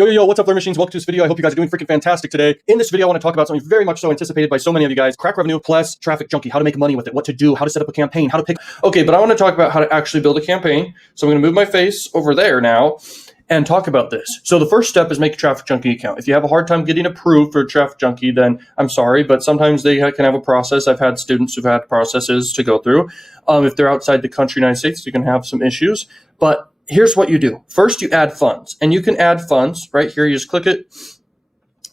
Yo, what's up, Learn Machines? Welcome to this video. I hope you guys are doing freaking fantastic today. In this video, I want to talk about something very much so anticipated by so many of you guys, Crakrevenue plus TrafficJunky, how to make money with it, what to do, how to set up a campaign, how to pick. Okay, but I want to talk about how to actually build a campaign. So I'm going to move my face over there now and talk about this. So the first step is make a TrafficJunky account. If you have a hard time getting approved for TrafficJunky, then I'm sorry, but sometimes they can have a process. I've had students who've had processes to go through. If they're outside the country, United States, you can have some issues, but here's what you do. First, you add funds, and you can add funds right here. You just click it.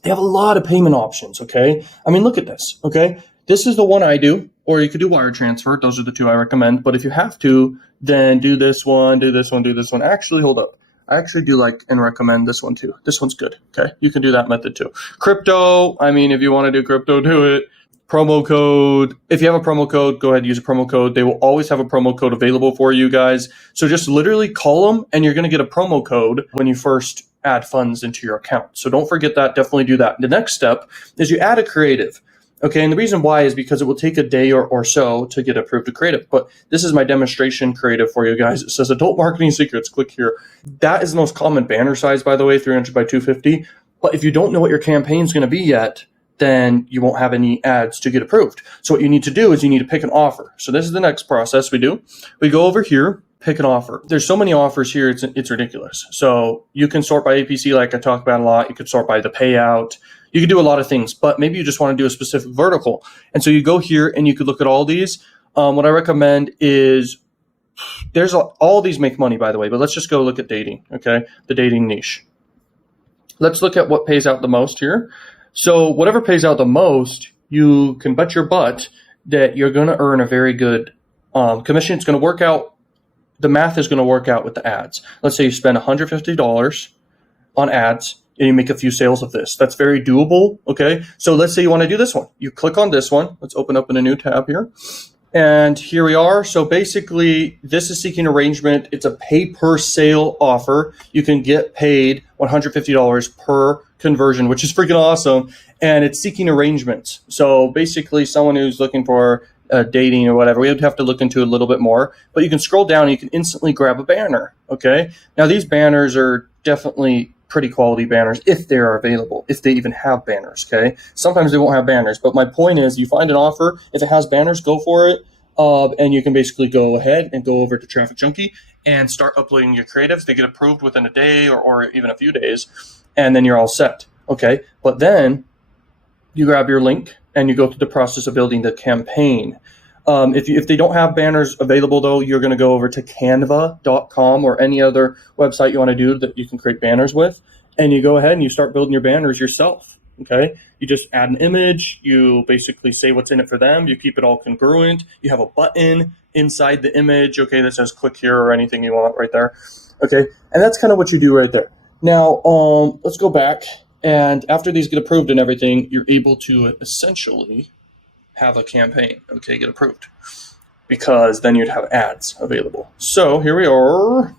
They have a lot of payment options, okay? I mean, look at this, okay? This is the one I do, or you could do wire transfer. Those are the two I recommend. But if you have to, then do this one, do this one, do this one. Actually, hold up. I actually do like and recommend this one too. This one's good, okay? You can do that method too. Crypto, I mean, if you want to do crypto, do it. Promo code. If you have a promo code, go ahead and use a promo code. They will always have a promo code available for you guys. So just literally call them and you're going to get a promo code when you first add funds into your account. So don't forget that. Definitely do that. The next step is you add a creative. Okay, and the reason why is because it will take a day or so to get approved to creative. But this is my demonstration creative for you guys. It says Adult Marketing Secrets. Click here. That is the most common banner size, by the way, 300 by 250. But if you don't know what your campaign is going to be yet, then you won't have any ads to get approved. So what you need to do is you need to pick an offer. So this is the next process we do. We go over here, pick an offer. There's so many offers here, it's ridiculous. So you can sort by APC like I talk about a lot. You could sort by the payout. You can do a lot of things, but maybe you just want to do a specific vertical. And so you go here and you could look at all these. What I recommend is all these make money, by the way, but let's just go look at dating, okay? The dating niche. Let's look at what pays out the most here. So whatever pays out the most, you can bet your butt that you're going to earn a very good commission. It's going to work out. The math is going to work out with the ads. Let's say you spend $150 on ads and you make a few sales of this. That's very doable. Okay. So let's say you want to do this one. You click on this one. Let's open up in a new tab here. And here we are. So basically, this is seeking arrangement. It's a pay per sale offer. You can get paid $150 per conversion, which is freaking awesome. And it's seeking arrangements. So basically, someone who's looking for dating or whatever, we would have to look into it a little bit more. But you can scroll down and you can instantly grab a banner. Okay. Now, these banners are definitely pretty quality banners if they're available, if they even have banners, okay? Sometimes they won't have banners, but my point is you find an offer, if it has banners, go for it, and you can basically go ahead and go over to TrafficJunky and start uploading your creatives. They get approved within a day or even a few days, and then you're all set, okay? But then you grab your link and you go through the process of building the campaign. If they don't have banners available, though, you're going to go over to canva.com or any other website you want to do that you can create banners with, and you go ahead and you start building your banners yourself, okay? You just add an image. You basically say what's in it for them. You keep it all congruent. You have a button inside the image, okay, that says click here or anything you want right there, okay? And that's kind of what you do right there. Now, let's go back, and after these get approved and everything, you're able to essentially have a campaign, okay, get approved, because then you'd have ads available. So here we are.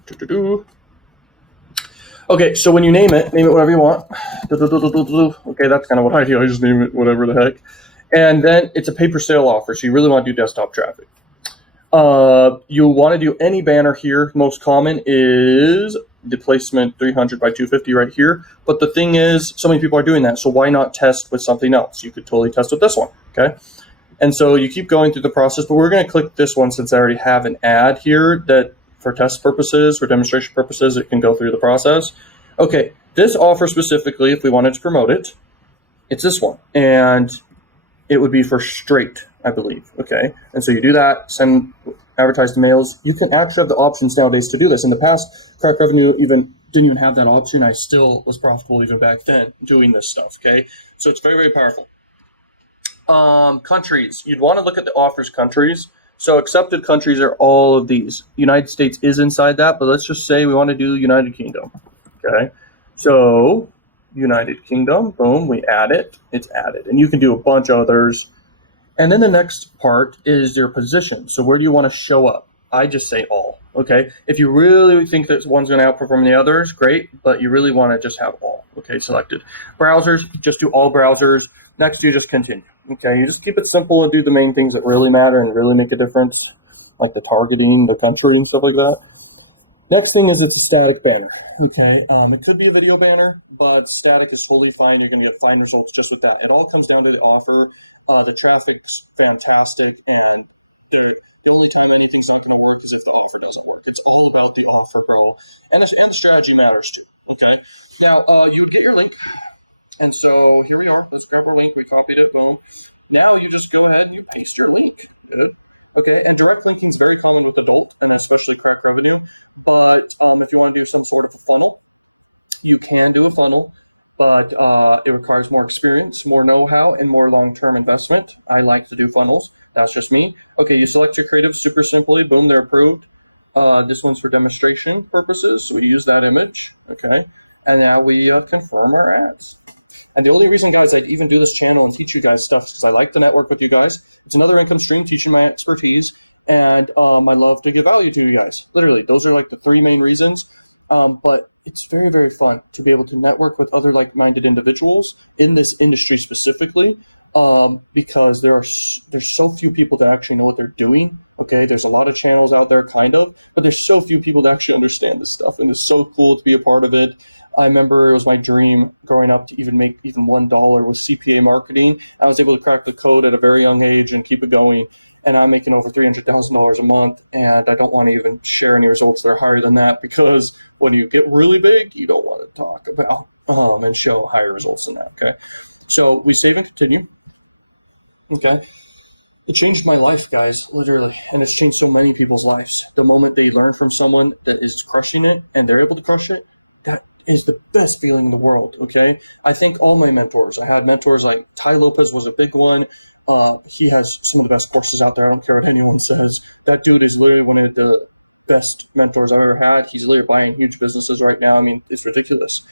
Okay, so when you name it whatever you want. Okay, that's kind of what I do. I just name it whatever the heck. And then it's a pay-per-sale offer, so you really want to do desktop traffic. You want to do any banner here. Most common is the placement 300 by 250 right here. But the thing is, so many people are doing that, so why not test with something else? You could totally test with this one, okay? And so you keep going through the process, but we're going to click this one since I already have an ad here that for test purposes, for demonstration purposes, it can go through the process. Okay, this offer specifically, if we wanted to promote it, it's this one. And it would be for straight, I believe, okay? And so you do that, advertise to males. You can actually have the options nowadays to do this. In the past, Crakrevenue didn't even have that option. I still was profitable even back then doing this stuff, okay? So it's very, very powerful. Countries, you'd want to look at the offers countries. So accepted countries are all of these. United States is inside that, but let's just say we want to do United Kingdom. Okay. So United Kingdom, boom, we add it, it's added. And you can do a bunch of others. And then the next part is your position. So where do you want to show up? I just say all, okay? If you really think that one's going to outperform the others, great, but you really want to just have all, okay, selected. Browsers, just do all browsers. Next, you just continue, okay? You just keep it simple and do the main things that really matter and really make a difference, like the targeting, the country, and stuff like that. Next thing is it's a static banner. Okay, it could be a video banner, but static is totally fine. You're going to get fine results just with that. It all comes down to the offer. The traffic's fantastic, and the only time anything's not going to work is if the offer doesn't work. It's all about the offer, bro, and the strategy matters too. Okay, now you would get your link, and so here we are. Let's grab our link. We copied it. Boom. Now you just go ahead and you paste your link. Good. Okay, and direct linking is very common with adult and especially Crakrevenue. But if you want to do some sort of a funnel, you can do a funnel, but it requires more experience, more know-how, and more long-term investment. I like to do funnels. That's just me. Okay, you select your creative super simply. Boom, they're approved. This one's for demonstration purposes, so we use that image. Okay, and now we confirm our ads. And the only reason, guys, I'd even do this channel and teach you guys stuff is because I like to network with you guys. It's another income stream, teaching my expertise, and I love to give value to you guys. Literally, those are like the three main reasons. But it's very, very fun to be able to network with other like-minded individuals in this industry specifically, because there's so few people that actually know what they're doing. Okay, there's a lot of channels out there, kind of, but there's so few people that actually understand this stuff, and it's so cool to be a part of it. I remember it was my dream growing up to even make even $1 with CPA marketing. I was able to crack the code at a very young age and keep it going. And I'm making over $300,000 a month, and I don't want to even share any results that are higher than that, because when you get really big, you don't want to talk about and show higher results than that. Okay, so we save and continue. Okay, it changed my life, guys, literally, and it's changed so many people's lives. The moment they learn from someone that is crushing it and they're able to crush it, that is the best feeling in the world. Okay, I thank all my mentors. I had mentors like Ty Lopez was a big one. He has some of the best courses out there. I don't care what anyone says. That dude is literally one of the best mentors I've ever had. He's literally buying huge businesses right now. I mean, it's ridiculous.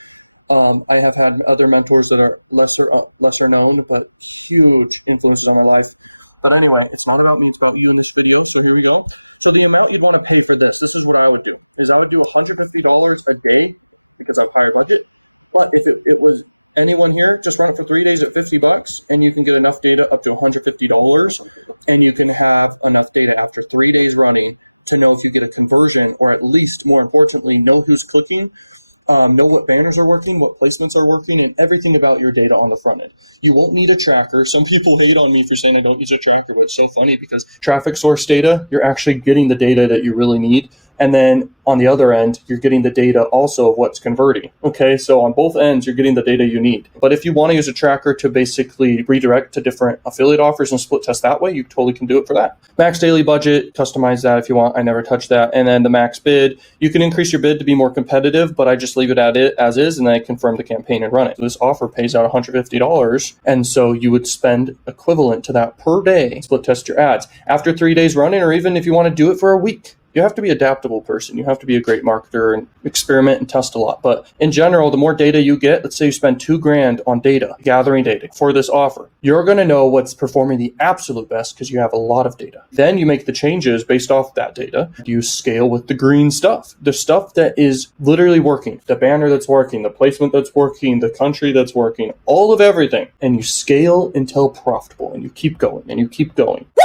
I have had other mentors that are lesser known, but huge influences on my life. But anyway, it's not about me. It's about you in this video. So here we go. So the amount you'd want to pay for this is what I would do. Is I would do $150 a day because I have higher budget. But if it was anyone here, just run it for 3 days at $50, and you can get enough data up to $150, and you can have enough data after 3 days running to know if you get a conversion, or at least, more importantly, know who's clicking, know what banners are working, what placements are working, and everything about your data on the front end. You won't need a tracker. Some people hate on me for saying I don't use a tracker, but it's so funny because traffic source data, you're actually getting the data that you really need. And then on the other end, you're getting the data also of what's converting. Okay, so on both ends, you're getting the data you need. But if you want to use a tracker to basically redirect to different affiliate offers and split test that way, you totally can do it for that. Max daily budget, customize that if you want. I never touch that. And then the max bid, you can increase your bid to be more competitive, but I just leave it at it as is, and then I confirm the campaign and run it. So this offer pays out $150, and so you would spend equivalent to that per day, split test your ads. After 3 days running, or even if you want to do it for a week, you have to be an adaptable person. You have to be a great marketer and experiment and test a lot. But in general, the more data you get, let's say you spend $2,000 on data, gathering data for this offer, you're going to know what's performing the absolute best because you have a lot of data. Then you make the changes based off that data. You scale with the green stuff, the stuff that is literally working, the banner that's working, the placement that's working, the country that's working, all of everything. And you scale until profitable, and you keep going and you keep going. Woo!